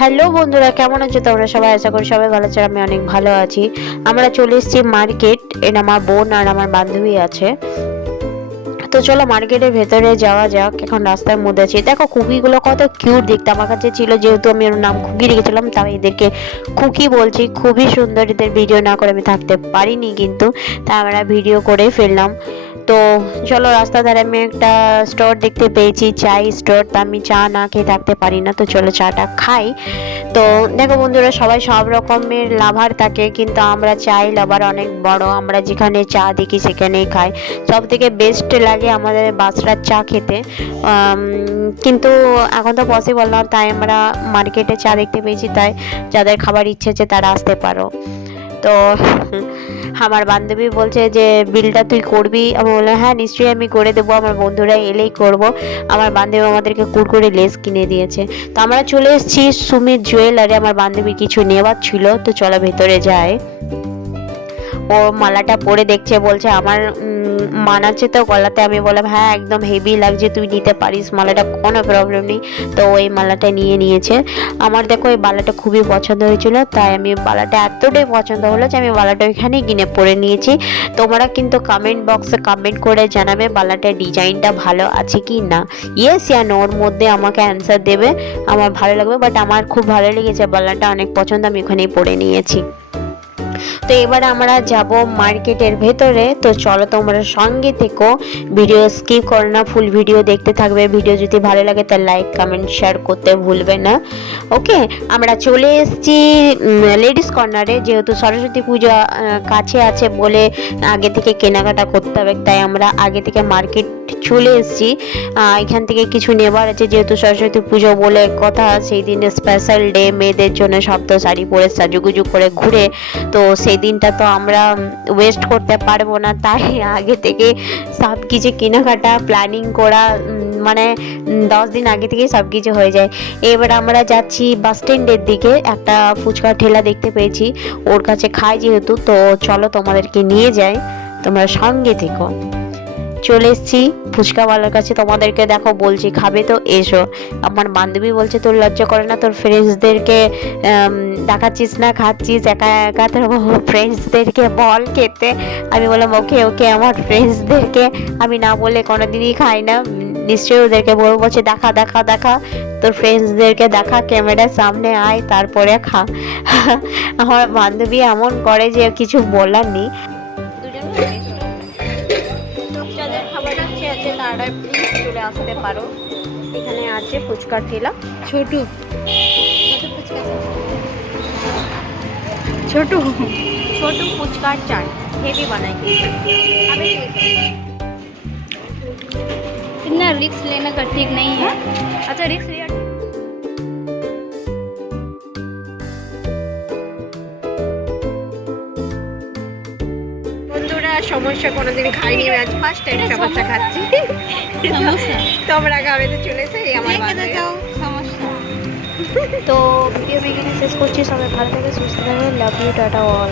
Hello বন্ধুরা, কেমন আছো তোমরা? সবাই আশা করি সবাই ভালো আছো আমি অনেক ভালো আছি। আমরা চলে এসেছি মার্কেট এটা আমার বোন আর আমার বান্ধবী আছে। তো চলো মার্কেটের ভেতরে যাওয়া যাক, এখন রাস্তার মধ্যে আছি। দেখো খুকিগুলো কত কিউট দেখতে। আমার কাছে ছিল যেহেতু আমি ওর নাম খুকি রেখেছিলাম, তাই এদেরকে খুকি বলছি। খুবই সুন্দর এদের ভিডিও না করে আমি থাকতে পারিনি কিন্তু, তাই আমরা ভিডিও করে ফেললাম। তো চলো রাস্তা ধারে আমি একটা স্টোর দেখতে পেয়েছি। চাই স্টোর তা আমি চা না খেয়ে থাকতে পারি না, তো চলো চাটা খাই। তো দেখো বন্ধুরা, সবাই সব রকমের লাভার থাকে, কিন্তু আমরা চাই লাভার অনেক বড়। আমরা যেখানে চা দেখি সেখানেই খাই। সব থেকে বেস্ট লাগে আমাদের বাসরার চা খেতে। কিন্তু এখন তো পসিবল না, তাই আমরা মার্কেটে চা দেখতে পেয়েছি, তাই যাদের খাবার ইচ্ছে আছে তারা আসতে পারো। তো আমার বান্ধবী বলছে যে, বিলটা তুই করবি? আমি বললাম হ্যাঁ নিশ্চয়ই আমি করে দেবো, আমার বন্ধুরা এলেই করব। আমার বান্ধবী আমাদেরকে কুরকুরে লেস কিনে দিয়েছে। তো আমরা চলে এসেছি সুমিত জুয়েলারি আমার বান্ধবী কিছু নেওয়ার ছিল। তো চলো ভেতরে যায় ও মালাটা পরে দেখছে, বলছে, আমার মানাচ্ছে তো গলাতে। আমি বললাম হ্যাঁ একদম হেভি লাগছে, তুই নিতে পারিস, মালাটা কোনো প্রবলেম নেই। তো ওই মালাটা নিয়ে নিয়েছে। আমার দেখো, এই বালাটা খুবই পছন্দ হয়েছিল, তাই আমি বালাটা এতটাই পছন্দ হলো যে আমি বালাটা ওইখানেই কিনে পরে নিয়েছি। তোমরা কিন্তু কমেন্ট বক্সে কমেন্ট করে জানাবে বালাটার ডিজাইনটা ভালো আছে কি না। ইয়েস ইয়া নোর মধ্যে আমাকে অ্যান্সার দেবে, আমার ভালো লাগবে বাট আমার খুব ভালো লেগেছে, বালাটা অনেক পছন্দ, আমি ওখানেই পরে নিয়েছি। তো এবার আমরা যাব মার্কেটের ভেতরে। তো চলো তোমরা সঙ্গে থেকো। ভিডিও স্কিপ করো না, ফুল ভিডিও দেখতে থাকবে। ভিডিও যদি ভালো লাগে তাহলে লাইক, কমেন্ট, শেয়ার করতে ভুলবে না। ওকে, আমরা চলে এসেছি লেডিস কর্নারে যেহেতু সরস্বতী পূজা কাছে আছে বলে আগে থেকে কেনাকাটা করতে হবে, তাই আমরা আগে থেকে মার্কেট চলে এসেছি। এখান থেকে কিছু নেবার আছে, যেহেতু সরস্বতী পুজো বলে কথা, সেই দিনে স্পেশাল ডে মেয়েদের জন্য তো শাড়ি পরে সাজুগুজু করে ঘুরে। তো সেই দিনটা তো আমরা ওয়েস্ট করতে পারব না, তাই আগে থেকে সব কিছু কেনাকাটা প্ল্যানিং করা মানে দশ দিন আগে থেকেই সব কিছু হয়ে যায়। এবার আমরা যাচ্ছি বাস স্ট্যান্ডের দিকে, একটা ফুচকা ঠেলা দেখতে পেয়েছি, ওর কাছে খাই যেহেতু, তো চলো তোমাদেরকে নিয়ে যাই, তোমরা সঙ্গে থেকো। চলে এসেছি। ফুচকাওয়ালার কাছে তোমাদেরকে দেখো বলছি, খাবে তো, এসো। আমার বান্ধবী বলছে, তোর লজ্জা করে না, তোর ফ্রেন্ডসদেরকে দেখাচ্ছিস না, খাচ্ছিস একা একা? তোর ফ্রেন্ডসদেরকে বল খেতে। আমি বললাম, ওকে ওকে, আমার ফ্রেন্ডসদেরকে আমি না বলে কোনোদিনই খাই না। নিশ্চয়ই ওদেরকে বলব, বলছে, দেখা দেখা দেখা, তোর ফ্রেন্ডসদেরকে দেখা ক্যামেরার সামনে আয়, তারপরে খা। আমার বান্ধবী এমন করে যে কিছু বলার নেই। আছে তারা প্লিজ চলে আসতে পারো এখানে আছে ফুচকার ঠেলা ছোটু ছোটু ছোট ফুচকার চাট হেভি বানাই इतना रिक्स लेने का ठीक नहीं है अच्छा रिक्स लिया সমস্যা কোনোদিন খাইনি আমি আজ ফার্স্ট টাইম সমস্যা খাচ্ছি। তোমরা খাবে তো চলে এসে আমার সমস্যা। তো ভিডিও আমি শেষ করছি সবাই ভালো থাকে সুস্থ থাকবে লাভ ইউ টাটা অল